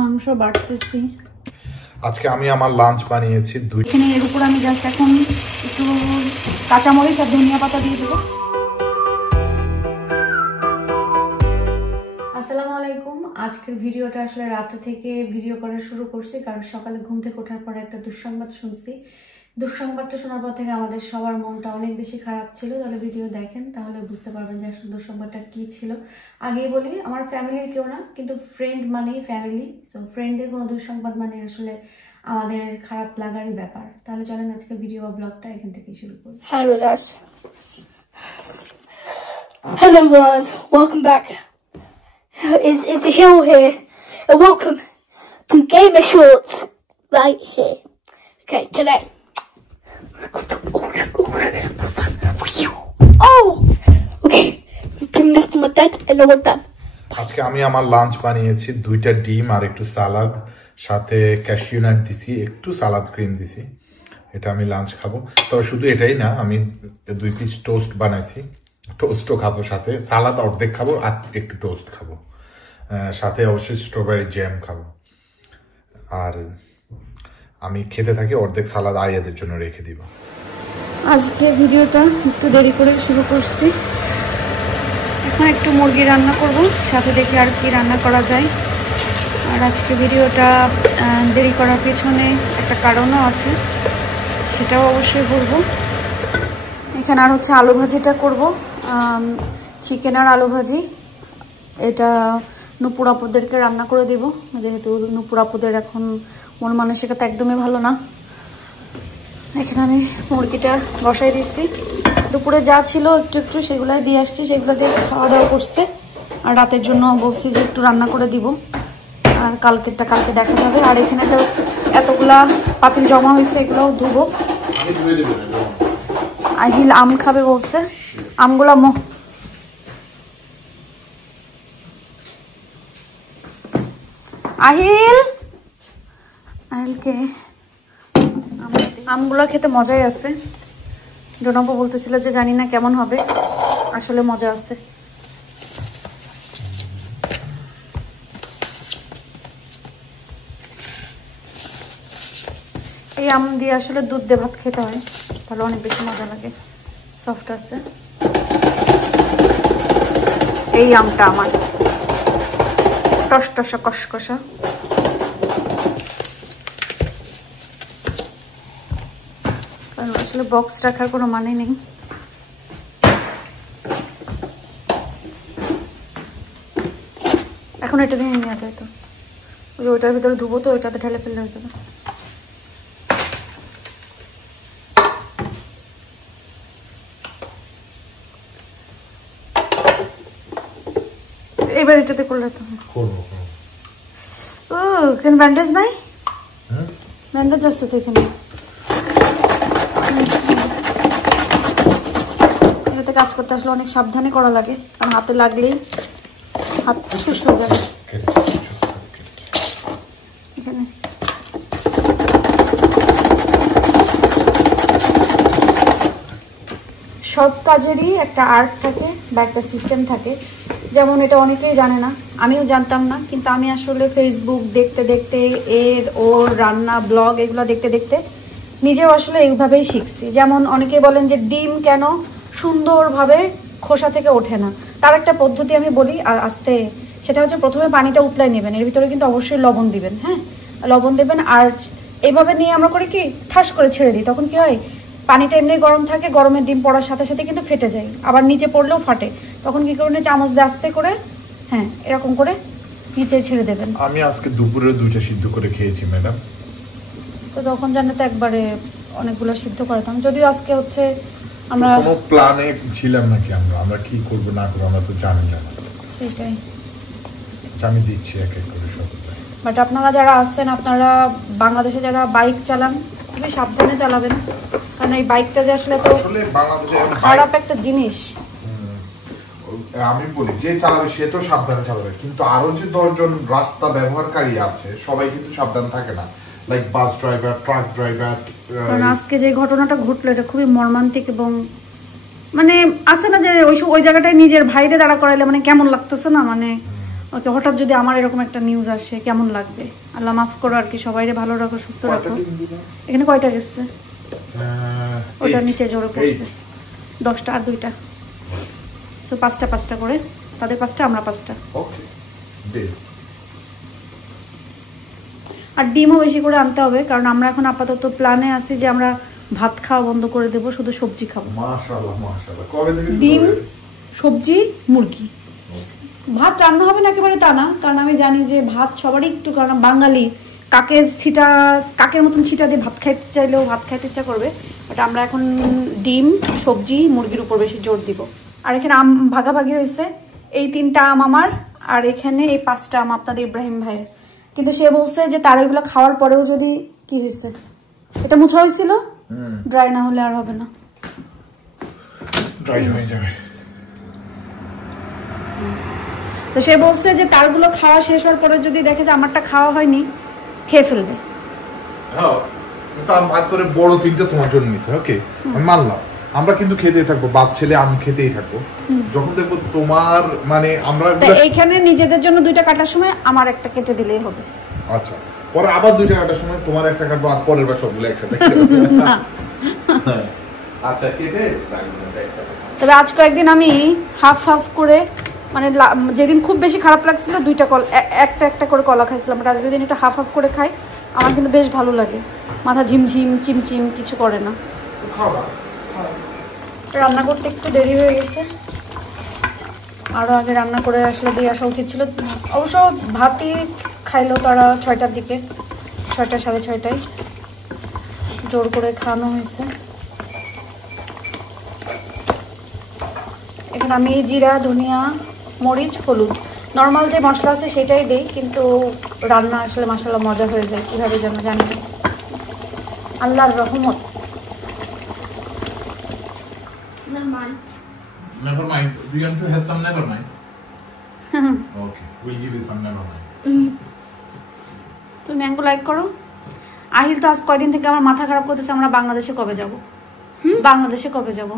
মাংস বাটতেছি। আজকে আমি আমার লাঞ্চ বানিয়েছি এখানে এর উপর আমি জাস্ট এখন একটু কাঁচামরিচ আর ধনিয়া পাতা দিয়ে দেবো। আসসালামু আলাইকুম। আজকের ভিডিওটা আসলে রাত থেকে ভিডিও করা শুরু করছি, কারণ সকালে ঘুম থেকে ওঠার পরে একটা দুঃসংবাদ শুনছি। দুঃসংবাদটা শোনার পর থেকে আমাদের সবার মনটা অনেক বেশি খারাপ ছিল। তাহলে ভিডিও দেখেন, তাহলে বুঝতে পারবেন যে আসলে দুঃসংবাদটা কি ছিল। আগেই বলি, আমার ফ্যামিলির কেউ না, কিন্তু ফ্রেন্ড মানেই ফ্যামিলি। সো ফ্রেন্ডের কোনো দুঃসংবাদ মানে আসলে আমাদের খারাপ লাগারই ব্যাপার। তাহলে চলেন আজকে ভিডিও বা ব্লগটা এখান থেকে শুরু করি। Hello guys. Hello guys, welcome back. It's a Hill here, and welcome to Gamer Shorts right here. Okay, today. Oh! Okay, bring this to my dad and then we're done. আজকে আমি আমার lunch বানিয়েছি, 2টা ডিম আর একটু সালাদ, সাথে cashew nut দিছি, একটু সালাদ ক্রিম দিছি। এটা আমি লাঞ্চ খাবো। তবে শুধু এটাই না, আমি 2 পিস টোস্ট বানাইছি, টোস্টও খাবো, সাথে সালাদ অর্ধেক খাবো আর একটু টোস্ট খাবো, সাথে অবশ্যই স্ট্রবেরি জ্যাম খাবো। আর আমি খেতে থাকি, অর্ধেক সালাদ আয়াদের জন্য রেখে দিব। আজকে ভিডিওটা একটু দেরি করে শুরু করছি। এখন একটু মুরগি রান্না করব, সাথে দেখি আর কি রান্না করা যায়। আর আজকে ভিডিওটা দেরি করার পেছনে একটা কারণও আছে, সেটাও অবশ্যই বলবো। এখানে আর হচ্ছে আলু ভাজিটা করব, চিকেন আর আলু ভাজি। এটা নুপুর আপুদেরকে রান্না করে দিব, যেহেতু নুপুর আপুদের এখন মন মানসিকতা একদমই ভালো না। এখানে আমি মুরগিটা বসাই দিচ্ছি। দুপুরে যা ছিল একটু একটু সেগুলাই দিয়ে আসছি, সেগুলো দিয়ে খাওয়া দাওয়া করছে। আর রাতের জন্য বলছি যে একটু রান্না করে দিব, আর কালকেরটা কালকে দেখা যাবে। আর এখানে তো এতগুলা পাতিল জমা হয়েছে, এগুলোও ধুবো। আহিল আম খাবে বলছে, আমগুলা আহিলকে আমগুলো খেতে মজাই আছে। জনপা বলতেছিল যে জানি না কেমন হবে, আসলে মজা আছে। এই আম দিয়ে আসলে দুধ দিয়ে ভাত খেতে হয়, তাহলে অনেক বেশি মজা লাগে, সফট আছে। এই আমটা আমার টসটসা কষকষা। কারণ আসলে বক্স রাখার কোনো মানে নেই। এখন এটা নিয়ে নেওয়া যায় তো, ওইটার ভিতরে ধুবো তো, ওইটাতে ঢেলে ফেললে হয়ে যাবে। এবার এটাতে করলে তো করবো। ও কেন ব্যান্ডেজ নাই? ব্যান্ডেজ আছে তো এখানে। এটাতে কাজ করতে আসলে অনেক সাবধানে করা লাগে, কারণ হাতে লাগলেই হাত শুষ হয়ে যাবে। এখানে সব কাজেরই একটা আর্ট থাকে বা একটা সিস্টেম থাকে। যেমন এটা অনেকেই জানে না, আমিও জানতাম না, কিন্তু আমি আসলে ফেসবুক দেখতে দেখতে, ওর রান্না ব্লগ এগুলো দেখতে দেখতে নিজেও আসলে এইভাবেই শিখছি। যেমন অনেকেই বলেন যে ডিম কেন সুন্দরভাবে খোসা থেকে ওঠে না, তার একটা পদ্ধতি আমি বলি আর আস্তে। সেটা হচ্ছে প্রথমে পানিটা উতলায় নেবেন, এর ভিতরে কিন্তু অবশ্যই লবণ দিবেন। হ্যাঁ, লবণ দেবেন। আর এইভাবে নিয়ে আমরা করে কি ঠাস করে ছেড়ে দিই, তখন কি হয়, পানিটা এমনি গরম থাকে, গরমের ডিম পড়ার সাথে সাথে কিন্তু ফেটে যায়, আবার নিচে পড়লেও ফাটে। তখন কি করবেন, চামচ দিয়ে আস্তে করে, হ্যাঁ এরকম করে নিচে ছেড়ে দেবেন। আমি আজকে দুপুরে 2টা সিদ্ধ করে খেয়েছি ম্যাডাম। তো তখন জানলে তো একবারে অনেকগুলো সিদ্ধ করতাম। যদিও আজকে হচ্ছে আমরা কোনো প্ল্যানে ছিলাম নাকি, আমরা কি করব না করব আমরা তো জানি না, সেটাই আমি দিচ্ছি এক এক করে সব। বাট আপনারা যারা আছেন, আপনারা বাংলাদেশে যারা বাইক চালান, খুবই সাবধানে চালাবেন, কারণ এই বাইকটা যে আসলে তো খারাপ একটা জিনিস। আমি বলি যে চালাবে সে তো সাবধানে চালাবে, কিন্তু আরো যে 10 জন রাস্তা ব্যবহারকারী আছে সবাই কিন্তু সাবধান থাকে না, like bus driver, truck driver. কারণ আজকে যে ঘটনাটা ঘটলো এটা খুবই মর্মান্তিক, এবং মানে আছে না যে ওই জায়গাটায় নিজের ভাইরে দাঁড়া করাইলে মানে কেমন লাগতেছে না, মানে ওকে, হঠাৎ যদি আমার এরকম একটা নিউজ আসে কেমন লাগবে? আল্লাহ মাফ করো আর কি, সবাইরে ভালো রাখো, সুস্থ রাখো। এখানে কয়টা গেছে? ওটার নিচে জোরে পড়ছে 10টা আর 2টা, সো 5টা করে, তাদের 5টা আমরা 5টা। আর ডিমও বেশি করে আনতে হবে, কারণ আমরা এখন আপাতত প্ল্যানে আছি যে আমরা ভাত খাওয়া বন্ধ করে দেব, শুধু সবজি খাবো। মাশাআল্লাহ মাশাআল্লাহ। কবে থেকে? ডিম, সবজি, মুরগি। ভাত রান্না হবে না একেবারে তা না, কারণ আমি জানি যে ভাত সবারই একটু, কারণ বাঙালি কাকের মতন ছিটা দিয়ে ভাত খাইতে চাইলেও ভাত খাইতে ইচ্ছা করবে। বাট আমরা এখন ডিম, সবজি, মুরগির উপর বেশি জোর দিব। আর এখানে আম ভাগাভাগি হয়েছে, এই 3টা আম আমার, আর এখানে এই 5টা আম আপনাদের ইব্রাহিম ভাইয়ের। কিন্তু সে বলছে যে তার এগুলো খাওয়ার পরেও যদি কি হয়েছে, এটা মুছা হয়েছিল, ড্রাই না হলে আর হবে না, ড্রাই হয়ে যাবে। তো সে বলছে যে তারগুলো খাওয়া শেষ হওয়ার পরে যদি দেখে যে আমারটা খাওয়া হয়নি, খেয়ে ফেলবে। হ্যাঁ, তো আমি ভাগ করে বড় 3টা তোমার জন্য নিছে। ওকে, আমি মানলাম। আমরা কিন্তু খেতেই থাকবো, বাপ ছেলে আমি খেতেই থাকবো। যখন দেখবো তোমার মানে আমরা এইখানে নিজেদের জন্য 2টা কাটার সময় আমার একটা কেটে দিলেই হবে। আচ্ছা, পরে আবার 2টা কাটার সময় তোমার একটা কাটবো, আর পরের বার সবগুলো একসাথে। আচ্ছা, কেটে তবে আজ কয়েকদিন আমি হাফ হাফ করে, মানে যেদিন খুব বেশি খারাপ লাগছিল 2টা একটা করে কলা খাইছিলাম, বাট আজকে দিন একটু হাফ হাফ করে খাই, আমার কিন্তু বেশ ভালো লাগে। মাথা ঝিমঝিম চিমচিম কিছু করে না। রান্না করতে একটু দেরি হয়ে গেছে, আরও আগে রান্না করে আসলে দিয়ে আসা উচিত ছিল। অবশ্য ভাতই খাইলো তারা 6টার দিকে, 6টা 6:30টায় জোর করে খাওয়ানো হয়েছে। এখানে আমি জিরা, ধনিয়া, মরিচ, হলুদ, নর্মাল যে মশলা আছে সেটাই দিই, কিন্তু রান্না আসলে মাশাআল্লাহ মজা হয়ে যায়, কীভাবে যেন জানি না, আল্লাহর রহমত। Never mind. Do you want to have some never mind? Okay, we'll give you some never mind. তুমি ম্যাঙ্গো লাইক করো? আহিল তো আজ কয়দিন থেকে আমার মাথা খারাপ করতেছে, আমরা বাংলাদেশে কবে যাব? বাংলাদেশে কবে যাব?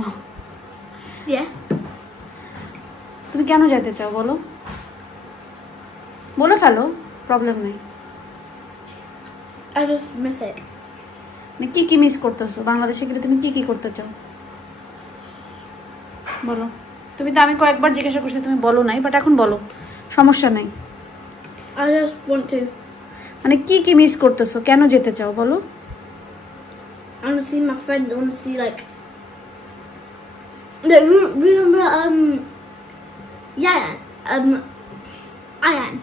তুমি কেন যেতে চাও বলো? বলে ফেলো, প্রবলেম নেই। I just miss it. কি কি মিস করতেছো? বাংলাদেশে গেলে তুমি কি কি করতে চাও বলো? তুমি তো, আমি কয়েকবার জিজ্ঞাসা করছি, তুমি বলো নাই, বাট এখন বলো, সমস্যা নাই। I just want to. মানে কি কি মিস করতেছো, কেন যেতে চাও বলো? I want to see my friends. I want to see like. Remember Yayan. Ayan.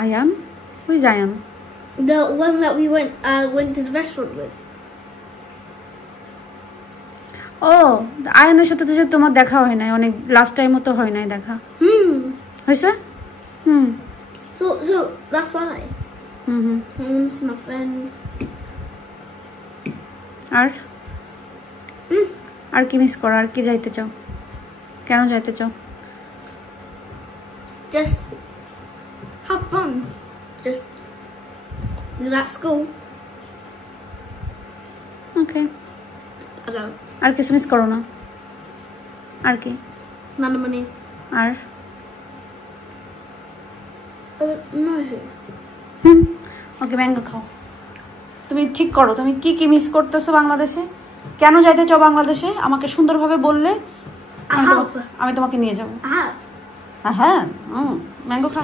Ayan? Who is Ayan? The one that we went to the restaurant with. ও, আয়ানের সাথে তো তোমার দেখা হয় নাই অনেক, লাস্ট টাইমও তো হয় নাই দেখা। হয়েছে? So that's why. I want to see my friends. আর কি মিস করো? আর কি যাইতে চাও? কেন যাইতে চাও? Just have fun. Just relax school. Okay, I don't. আর কিছু মিস করো না? আর কি? None of money. আর No. ওকে, ম্যাঙ্গো খাও। তুমি ঠিক করো, তুমি কি কি মিস করতেছো বাংলাদেশে, কেন যাইতে চাও বাংলাদেশে, আমাকে সুন্দরভাবে বললে আমি তোমাকে নিয়ে যাবো। হ্যাঁ, ম্যাঙ্গো খা।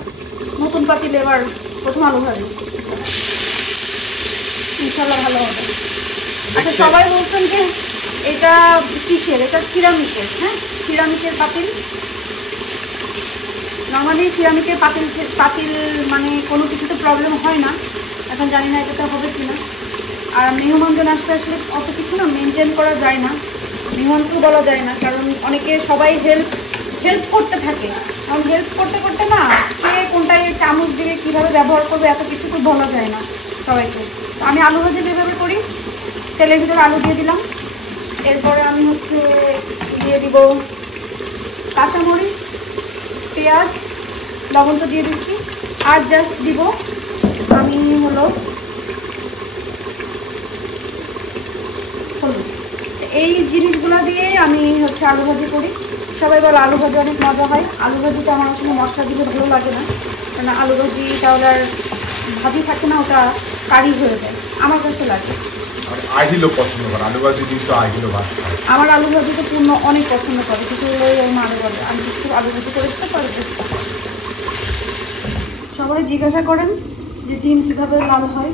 নতুন পাতিল এবার প্রথম আলো ভাবে, ইনশাল্লাহ ভালো হবে। আচ্ছা, সবাই বলছেন যে এটা কিসের? এটা সিরামিকের। হ্যাঁ, সিরামিকের পাতিল। নর্মালি সিরামিকের পাতিল মানে কোনো কিছুতে প্রবলেম হয় না, এখন জানি না এটাতে হবে কিনা। আর মেহমানজন আসলে অত কিছু না মেনটেন করা যায় না, মেহমানকেও বলা যায় না, কারণ অনেকে সবাই হেল্প করতে থাকে, কারণ হেল্প করতে করতে না কে কোনটায় চামচ দিয়ে কীভাবে ব্যবহার করবে এত কিছু তো বলা যায় না সবাইকে। তো আমি আলু ভাজি যেভাবে করি, তেলের ভিতরে আলু দিয়ে দিলাম, এরপরে আমি দিয়ে দিব কাঁচামরিচ, পেঁয়াজ, লবণ তো দিয়ে দিচ্ছি, আর জাস্ট দিব আমি হলুদ। এই জিনিসগুলো দিয়ে আমি আলু ভাজি করি, সবাই বলে আলু ভাজি অনেক মজা হয়। আলু ভাজিটা আমার আসলে মশলা দিলে ভালো লাগে না, কারণ আলু ভাজি তাহলে আর ভাজি থাকে না, ওটা কারি হয়ে যায়, আমার কাছে লাগে। আহিলও পছন্দ করে আলু ভাজি দিই তো আহিলও ভাত খায়। আমার আলু ভাজি তো পূর্ণ অনেক পছন্দ করে, কিছু আলু বলে আমি কিছু আলু ভাজি করেছি পরে। সবাই জিজ্ঞাসা করেন যে ডিম কীভাবে লাল হয়,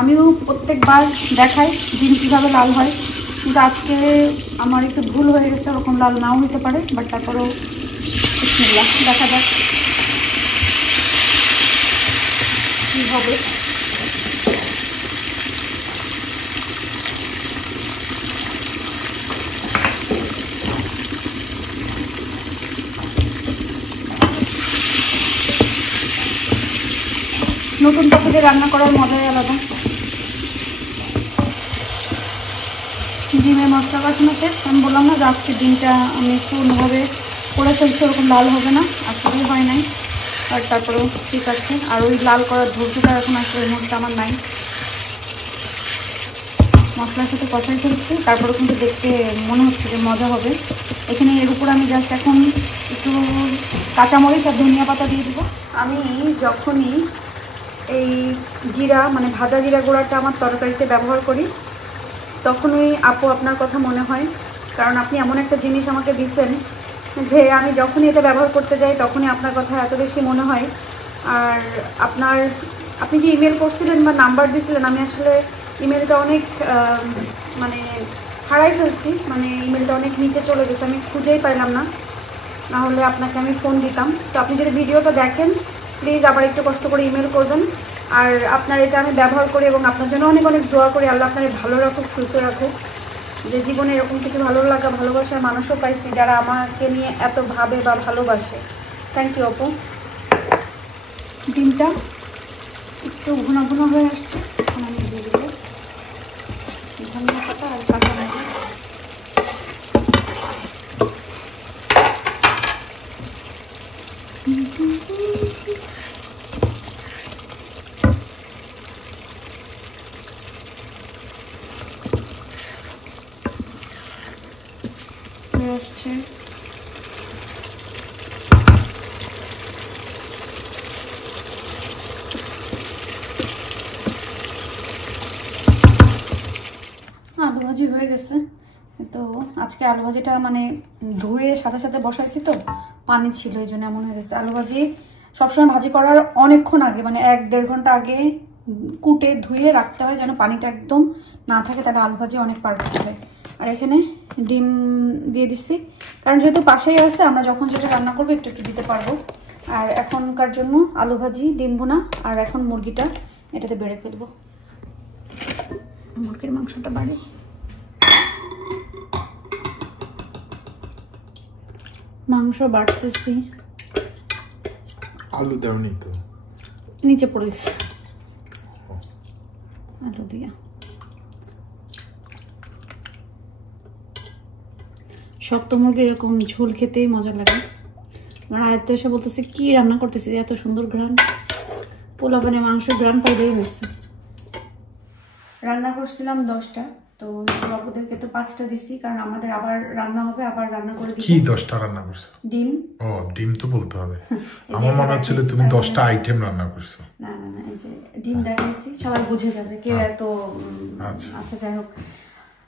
আমিও প্রত্যেকবার দেখাই ডিম কীভাবে লাল হয়, কিন্তু আজকে আমার একটু ভুল হয়ে গেছে, ওরকম লাল নাও হতে পারে, বাট তারপরেও বিসমিল্লাহ, দেখা যাক কী হবে। নতুন পদ্ধতিতে রান্না করার মজাই আলাদা। ডিমের মশলা কষানো শেষ। আমি বললাম না যে আজকে ডিমটা আমি একটু অন্যভাবে করে ফেলছি, ওরকম লাল হবে না, আসলেই হয় নাই, আর তারপরেও ঠিক আছে। আর ওই লাল করার ধৈর্যটা এখন আসলে ওই মধ্যে আমার নাই। মশলার সাথে কষাই ফেলছি, তারপরে কিন্তু দেখতে মনে হচ্ছে যে মজা হবে। এখানে এর উপর আমি জাস্ট এখন একটু কাঁচামরিচ আর ধনিয়া পাতা দিয়ে দেবো। আমি যখনই এই জিরা মানে ভাজা জিরা গুঁড়াটা আমার তরকারিতে ব্যবহার করি, তখনই আপু আপনার কথা মনে হয়, কারণ আপনি এমন একটা জিনিস আমাকে দিছেন যে আমি যখনই এটা ব্যবহার করতে যাই তখনই আপনার কথা এত বেশি মনে হয়। আর আপনি যে ইমেল করছিলেন বা নাম্বার দিয়েছিলেন, আমি আসলে ইমেলটা অনেক মানে হারাই ফেলছি, মানে ইমেলটা অনেক নিচে চলে গেছে, আমি খুঁজেই পাইলাম না, নাহলে আপনাকে আমি ফোন দিতাম। তো আপনি যদি ভিডিওটা দেখেন প্লিজ আবার একটু কষ্ট করে ইমেল করবেন। আর আপনার এটা আমি ব্যবহার করি এবং আপনার জন্য অনেক অনেক দোয়া করি, আল্লাহ আপনার ভালো রাখুক, সুস্থ রাখুক, যে জীবনে এরকম কিছু ভালো লাগা ভালোবাসার মানুষও পাইছি যারা আমাকে নিয়ে এত ভাবে বা ভালোবাসে। থ্যাংক ইউ আপু। ডিমটা একটু ঘন ঘন হয়ে আসছে, এখন আমি দিয়ে দেবো ধনিয়া পাতা আর কাঁচামরিচ। আসছে আলু ভাজি হয়ে গেছে। তো আজকে আলু ভাজিটা মানে ধুয়ে সাথে সাথে বসাইছি, তো পানি ছিল, এই জন্য এমন হয়ে গেছে। আলু ভাজি সবসময় ভাজি করার অনেকক্ষণ আগে মানে 1-1.5 ঘন্টা আগে কুটে ধুয়ে রাখতে হয়, যেন পানিটা একদম না থাকে, তাহলে আলু ভাজি অনেক পারফেক্ট হয়। আর এখানে ডিম দিয়ে দিচ্ছি, কারণ যেহেতু পাশেই আছে, আমরা যখন যেটা রান্না করবো একটু একটু দিতে পারবো। আর এখনকার জন্য আলু ভাজি, ডিম ভুনা, আর এখন মুরগিটা এটাতে বেড়ে ফেলবো। মুরগির মাংসটা বাড়ি মাংস বাড়তেছি। আলু দেওনি তো, নিচে পড়ে গেছে আলু দিয়া। শক্ত মুরগি এরকম ঝোল খেতেই মজা লাগে। আমার আয়ত্ত এসে বলতেছে কি রান্না করতেছি, এত সুন্দর ঘ্রাণ, পোলাপানে মাংসের ঘ্রাণ পাইলেই হয়েছে। রান্না করছিলাম 10টা, তো বাবুদেরকে তো 5টা দিছি, কারণ আমাদের আবার রান্না হবে, আবার রান্না করে দিই। কি 10টা রান্না করছো? ডিম। ও ডিম তো বলতে হবে, আমার মনে হচ্ছিল তুমি 10টা আইটেম রান্না করছো। না না না, এই যে ডিম দেখাইছি, সবাই বুঝে যাবে কেউ এত। আচ্ছা যাই হোক,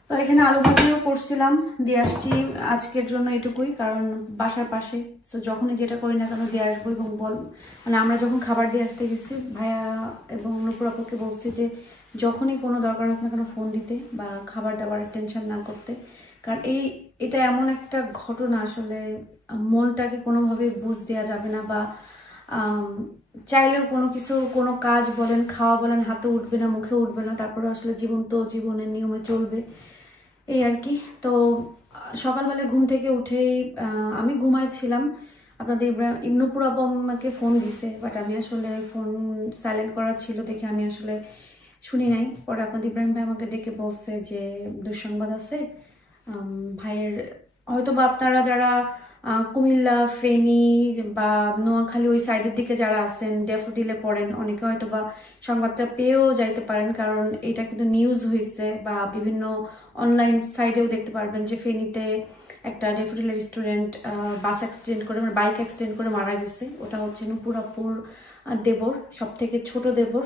তো এখানে আলু ভাজিও করছিলাম, দিয়ে আসছি আজকের জন্য এটুকুই, কারণ বাসার পাশে, তো যখনই যেটা করি না কেন দিয়ে আসবো। এবং মানে আমরা যখন খাবার দিয়ে আসতে গেছি, ভাইয়া এবং নুপুর আপুকে বলছি যে যখনই কোনো দরকার হোক না কেন ফোন দিতে, বা খাবার দাবারের টেনশন না করতে, কারণ এটা এমন একটা ঘটনা, আসলে মনটাকে কোনোভাবেই বুঝ দেওয়া যাবে না, বা চাইলেও কোনো কিছু, কোনো কাজ বলেন, খাওয়া বলেন, হাতে উঠবে না, মুখে উঠবে না, তারপরে আসলে জীবন তো জীবনের নিয়মে চলবে, এই আর কি। তো সকালবেলা ঘুম থেকে উঠেই আমি ঘুমাইছিলাম, আপনাদের নুপুর আপু আমাকে ফোন দিছে, বাট আমি আসলে ফোন সাইলেন্ট করা ছিল দেখে আমি আসলে শুনি নাই। পরে আপনাদের ইব্রাহিম ভাই আমাকে ডেকে বলছে যে দুঃসংবাদ আছে, ভাইয়ের হয়তো বা আপনারা যারা কুমিল্লা, ফেনী বা নোয়াখালী ওই সাইডের দিকে যারা আছেন, ড্যাফোডিলে পড়েন, অনেকে হয়তো বা সংবাদটা পেয়েও যাইতে পারেন, কারণ এটা কিন্তু নিউজ হয়েছে, বা বিভিন্ন অনলাইন সাইডেও দেখতে পারবেন যে ফেনীতে একটা ডেফোডিলের স্টুডেন্ট বাস অ্যাক্সিডেন্ট করে মানে বাইক অ্যাক্সিডেন্ট করে মারা গেছে। ওটা হচ্ছে নূপুর আপুর দেবর, সব থেকে ছোট দেবর,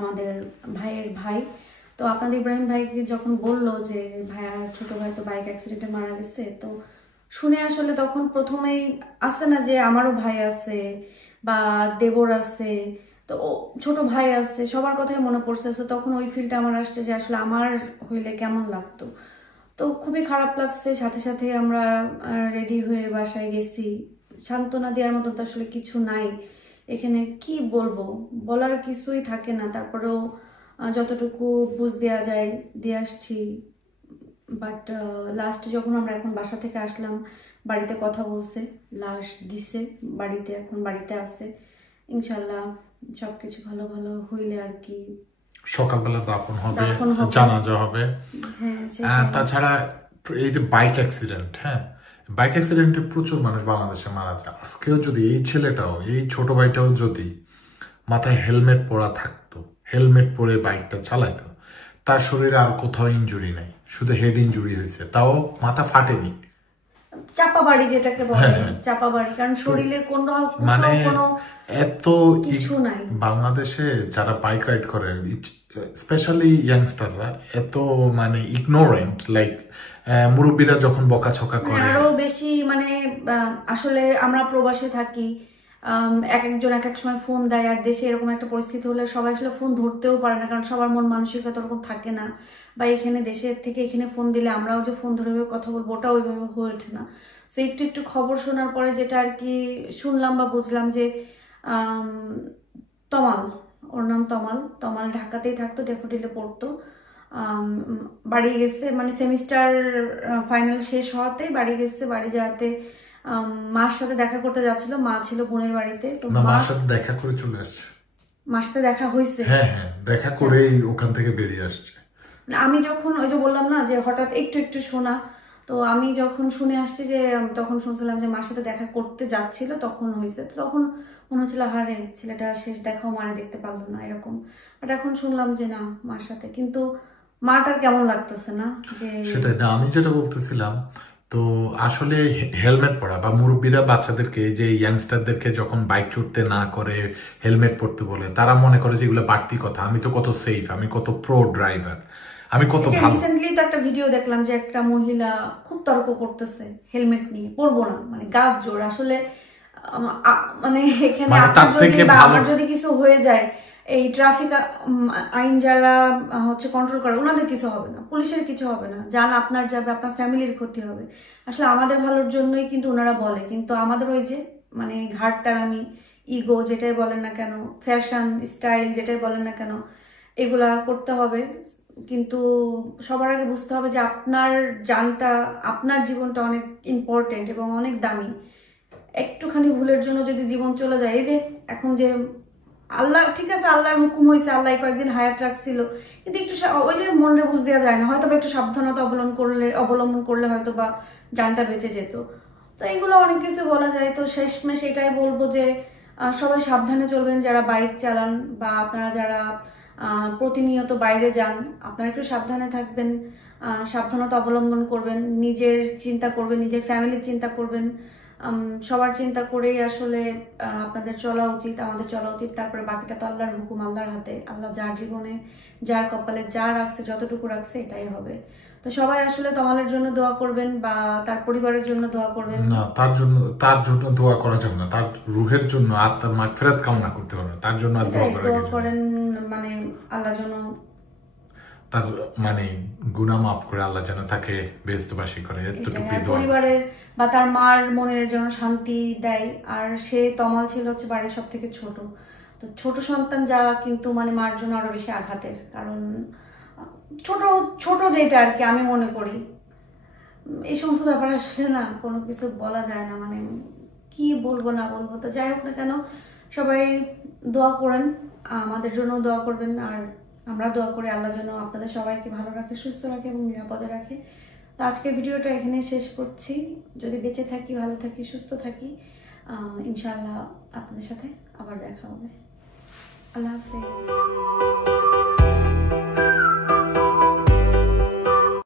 আমাদের ভাইয়ের ভাই। তো আপনাদের ইব্রাহিম ভাইকে যখন বললো যে ভাইয়ার ছোট ভাই তো বাইক অ্যাক্সিডেন্টে মারা গেছে, তো শুনে আসলে তখন প্রথমেই আসে না যে আমারও ভাই আছে বা দেবর আছে, তো ছোট ভাই আছে, সবার কথাই মনে পড়ছে। তো তখন ওই ফিলটা আমার আসছে যে আসলে আমার হইলে কেমন লাগতো। তো খুবই খারাপ লাগছে। সাথে সাথে আমরা রেডি হয়ে বাসায় গেছি। সান্ত্বনা দেওয়ার মতো তো আসলে কিছু নাই এখানে, কি বলবো, বলার কিছুই থাকে না। তারপরেও যতটুকু বুঝ দেওয়া যায় দিয়ে আসছি। বাট লাস্টে যখন আমরা এখন বাসা থেকে আসলাম, বাড়িতে কথা বলছে, লাশ দিছে বাড়িতে, এখন বাড়িতে আছে। ইনশাল্লাহ সবকিছু ভালো ভালো হইলে আর কি সকালবেলা দাফন হবে, জানাজা হবে। তাছাড়া এই যে বাইক অ্যাক্সিডেন্ট, হ্যাঁ বাইক অ্যাক্সিডেন্টে প্রচুর মানুষ বাংলাদেশে মারা যায়। আজকেও যদি এই ছেলেটাও, এই ছোট ভাইটাও যদি মাথায় হেলমেট পরা থাকতো, হেলমেট পরে বাইকটা চালাইতো, তার শরীরে আর কোথাও ইনজুরি নাই, শুধু হেড ইনজুরি হয়েছে, তাও মাথা ফাটেনি। চাপা বাড়ি যেটাকে বলে, চাপা বাড়ি, কারণ শরীরে কোনো মানে এত কিছু নাই। বাংলাদেশে যারা বাইক রাইড করে স্পেশালি ইয়াংস্টাররা এত মানে ইগনোরেন্ট, লাইক মুরব্বীরা যখন বকাছকা করে আরো বেশি মানে আসলে আমরা প্রবাসে থাকি, এক একজন এক এক সময় ফোন দেয়, আর দেশে এরকম একটা পরিস্থিতি হলে সবাই আসলে ফোন ধরতেও পারে না, কারণ সবার মন মানসিকতা ওরকম থাকে না। বা এখানে দেশের থেকে এখানে ফোন দিলে আমরাও যে ফোন ধরে কথা বলবো ওটা ওইভাবে হয়ে ওঠে না। তো একটু একটু খবর শোনার পরে যেটা আর কি শুনলাম বা বুঝলাম যে তমাল, ওর নাম তমাল, তমাল ঢাকাতেই থাকতো, ডেফোডিলে পড়তো, বাড়ি গেছে মানে সেমিস্টার ফাইনাল শেষ হওয়াতে বাড়ি গেছে। বাড়ি যাওয়াতে মার সাথে দেখা করতে যাচ্ছিল, মা ছিল বোনের বাড়িতে, তো মার সাথে দেখা করে চলে আসছে। মার সাথে দেখা হয়েছে, হ্যাঁ হ্যাঁ, দেখা করেই ওখান থেকে বেরিয়ে আসছে। আমি যখন ওই যে বললাম না যে হঠাৎ একটু একটু শোনা, তো আমি যখন শুনে আসছি যে তখন শুনছিলাম যে মার সাথে দেখা করতে যাচ্ছিল, তখন হয়েছে। তো তখন মনে হচ্ছিল হারে ছেলেটা শেষ দেখাও মারে দেখতে পারলো না এরকম। বাট এখন শুনলাম যে না মার সাথে, কিন্তু মাটার কেমন লাগতেছে না যে সেটাই না আমি যেটা বলতেছিলাম। তো আসলে হেলমেট পরা বা মুরব্বীরা বাচ্চাদেরকে, যে ইয়াংস্টারদেরকে যখন বাইক চড়তে না করে হেলমেট পরতে বলে, তারা মনে করে যে এগুলো বাড়তি কথা, আমি তো কত সেফ, আমি কত প্রো ড্রাইভার, আমি কত ভালো। রিসেন্টলি তো একটা ভিডিও দেখলাম যে একটা মহিলা খুব তর্ক করতেছে হেলমেট নিয়ে, পরবো না মানে গাছ জোর আসলে মানে এখানে আমার যদি কিছু হয়ে যায়, এই ট্রাফিক আইন যারা হচ্ছে কন্ট্রোল করে ওনাদের কিছু হবে না, পুলিশের কিছু হবে না, যান আপনার যাবে, আপনার ফ্যামিলির ক্ষতি হবে। আসলে আমাদের ভালোর জন্যই কিন্তু ওনারা বলে, কিন্তু আমাদের ওই যে মানে ঘাট টারামি, ইগো যেটাই বলেন না কেন, ফ্যাশন স্টাইল যেটাই বলেন না কেন, এগুলা করতে হবে। কিন্তু সবার আগে বুঝতে হবে যে আপনার জানটা, আপনার জীবনটা অনেক ইম্পর্টেন্ট এবং অনেক দামি। একটুখানি ভুলের জন্য যদি জীবন চলে যায়, এই যে এখন যে আল্লাহ, ঠিক আছে আল্লাহর হুকুম হয়েছে, আল্লাহ কয়েকদিন হায়াত রাখছিল, কিন্তু একটু ওই যে মনে বুঝ দেওয়া যায় না, হয়তো একটু সাবধানতা অবলম্বন করলে হয়তো বা জানটা বেঁচে যেত। তো এইগুলো অনেক কিছু বলা যায়। তো শেষমেশ এটাই বলবো যে সবাই সাবধানে চলবেন যারা বাইক চালান, বা আপনারা যারা প্রতিনিয়ত বাইরে যান, আপনারা একটু সাবধানে থাকবেন, সাবধানতা অবলম্বন করবেন, নিজের চিন্তা করবেন, নিজের ফ্যামিলির চিন্তা করবেন, সবার চিন্তা করেই আসলে আপনাদের চলা উচিত, আমাদের চলা উচিত। তারপরে বাকিটা তো আল্লাহর হুকুম, আল্লাহর হাতে, আল্লাহ যার জীবনে যার কপালে যা রাখছে, যতটুকু রাখছে এটাই হবে। তো সবাই আসলে তমালের জন্য দোয়া করবেন বা তার পরিবারের জন্য দোয়া করবেন। না তার জন্য দোয়া করা যাবে না, তার রুহের জন্য আত্মার মাগফিরাত কামনা করতে হবে, তার জন্য দোয়া করেন, মানে আল্লাহ যেন তার মানে গুনাহ মাফ করে আল্লাহ যেন তাকে বেহেশতবাসী করে, এতটুকুই দোয়া। পরিবারের বা তার মার মনের যেন শান্তি দেয়। আর সে তমাল ছিল হচ্ছে বাড়ির সব থেকে ছোট, তো ছোট সন্তান যা কিন্তু মানে মার জন্য আরো বেশি আঘাতের, কারণ ছোট ছোট যেটা আর কি আমি মনে করি, এই সমস্ত ব্যাপারে আসলে না কোনো কিছু বলা যায় না, মানে কি বলবো না বলবো। তো যাই হোক না কেন, সবাই দোয়া করেন, আমাদের জন্য দোয়া করবেন, আর আমরা দোয়া করি আল্লাহ যেন আপনাদের সবাইকে ভালো রাখে, সুস্থ রাখে এবং নিরাপদে রাখে। তো আজকের ভিডিওটা এখানে শেষ করছি। যদি বেঁচে থাকি, ভালো থাকি, সুস্থ থাকি, ইনশাআল্লাহ আপনাদের সাথে আবার দেখা হবে। আল্লাহ হাফেজ।